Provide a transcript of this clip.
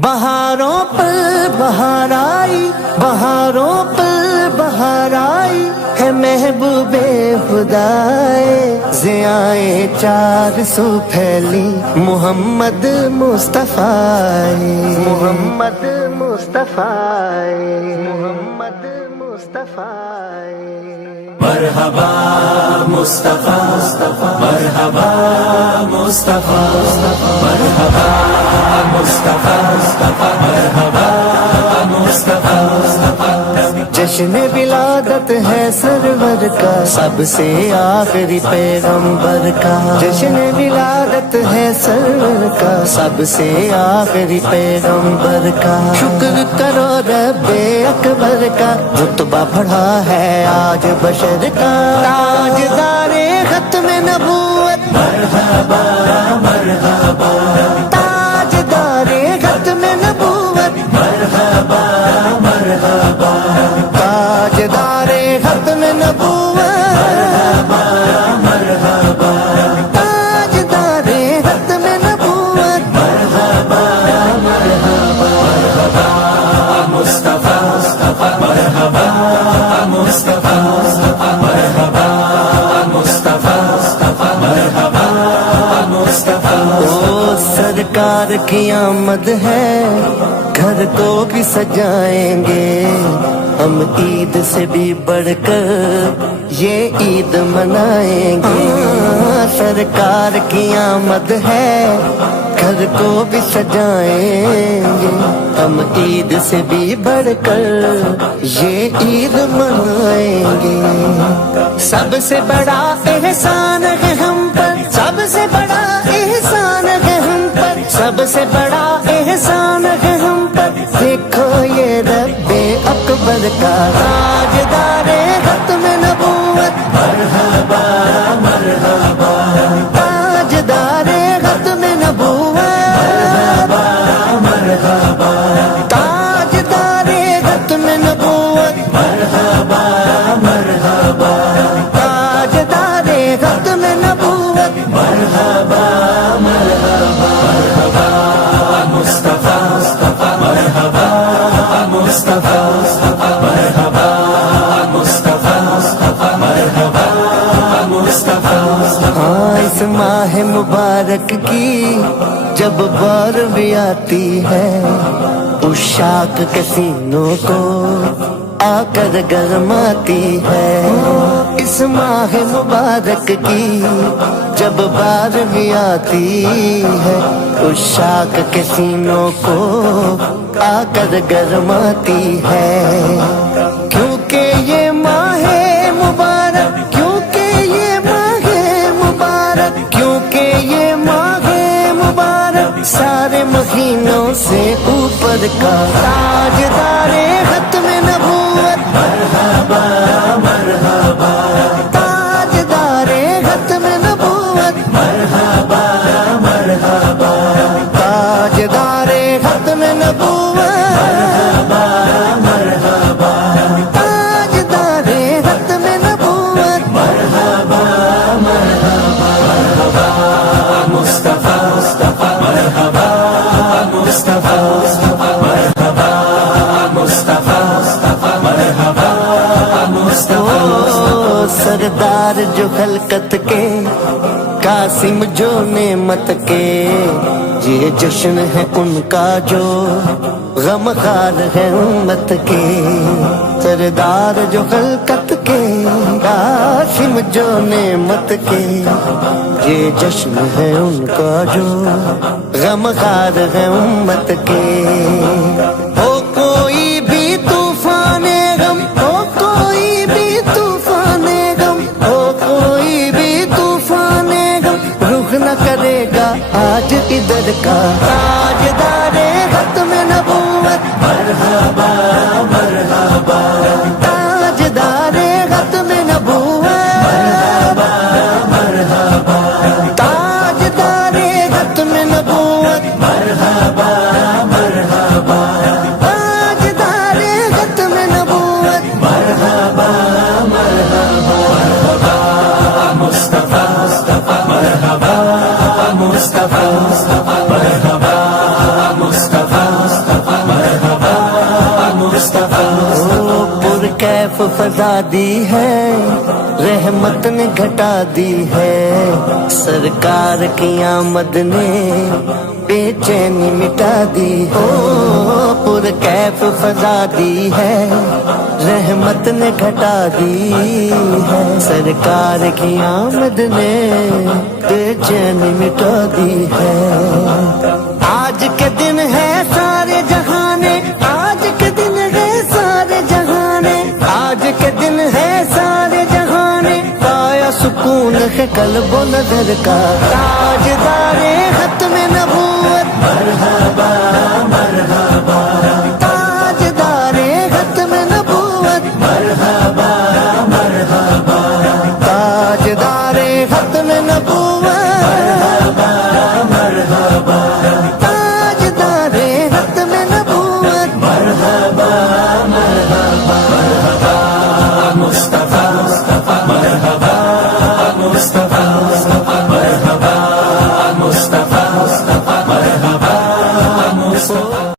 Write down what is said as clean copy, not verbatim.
بہاروں پر بہار آئی، بہاروں پر بہار آئی ہے محبوب خدائے، ضیائے چار سو پھیلی محمد مصطفیٰ، محمد مصطفیٰ، محمد مصطفیٰ۔ مرحبا مصطفیٰ، مرحبا مصطفیٰ، مرحبا مصطفیٰ، مرحبا مصطفیٰ۔ جشن ولادت ہے سرور کا سب سے آخری پیغمبر کا، جشن ولادت ہے سرور کا سب سے آخری پیغمبر کا، شکر کرو رب اکبر کا، رتبہ بڑھا ہے آج بشر کا، تاجدار ختم نبوت مرحبا مرحبا، تاجدار ختم نبوت مرحبا مرحبا، تاجدار ختم نبوت مرحبا تاجدار ختم نبوت مرحبا مرحبا مصطفیٰ، مرحبا مصطفیٰ، مرحبا مصطفیٰ، مرحبا مصطفیٰ۔ او سرکار کی آمد ہے، گھر کو بھی سجائیں گے ہم، عید سے بھی بڑھ کر یہ عید منائیں گے، سرکار کی آمد ہے، گھر کو بھی سجائیں گے ہم، عید سے بھی بڑھ کر یہ عید منائیں گے، سب سے بڑا احسان ہے ہم پر، سب سے بڑا احسان ہے ہم پر، سب سے بڑا احسان ہے ہم پر، دیکھو یہ رب اکبر کا تاجدار ختم نبوت، مرحبا مرحبا، تاجدار ختم نبوت، مرحبا تاجدار ختم نبوت، مرحبا مرحبا، تاجدار ختم نبوت، مرحبا مرحبا، مرحبا مصطفیٰ، مرحبا مصطفیٰ، مرحبا مصطفیٰ، مرحبا مصطفیٰ۔ ہاں اس ماہ مبارک کی جب بارہویں آتی ہے، عشاق کے سینوں کو آ کر گرماتی ہے، اس ماہ مبارک کی جب بارہویں آتی ہے، عشاق کے سینوں کو آ کر گرماتی ہے، کیونکہ یہ ماہ مبارک، کیونکہ یہ ماہ مبارک، کیونکہ یہ ماہ مبارک سارے مہینوں سے اوپر کا تاجدار ختم نبوت، مرحبا مرحبا، تاجدار ختم نبوت، مرحبا مرحبا، تاجدار ختم نبوت، مرحبا مرحبا، تاجدار ختم نبوت، مرحبا مرحبا، مرحبا مصطفیٰ، مرحبا مصطفیٰ، مرحبا مصطفیٰ، مرحبا مصطفیٰ۔ او سردار جو خلقت کے، قاسم جو نعمت کے، یہ جشن ہے ان کا جو غم خار ہے امت کے، سردار جو خلقت کے، قاسم جو نعمت کے، یہ جشن ہے ان کا جو غم خار ہے امت کے، ہو کوئی بھی طوفان غم، ہو کوئی بھی طوفان غم، ہو کوئی بھی طوفان غم، رخ نہ کرے گا آج ادھر کا تاجدار ختم نبوت، مرحبا مرحبا، تاجدار ختم نبوت، مرحبا تاجدار ختم نبوت، مرحبا مرحبا، تاجدار ختم نبوت، مرحبا مرحبا، مرحبا مصطفیٰ، مرحبا مصطفیٰ، مرحبا فضا دی ہے، رحمت نے گھٹا دی ہے، سرکار کی آمد نے بے چینی مٹا دی ہو، پر کیف فضا دی ہے، رحمت نے گھٹا دی ہے، سرکار کی آمد نے بے چینی مٹا دی ہے۔ آج کے دن ہے سارے جہانے، آج کے دن ہے سارے جہانے، آج کے دن ہے سارے جہانے، پایا سکون ہے قلب و نظر کا، تاجدار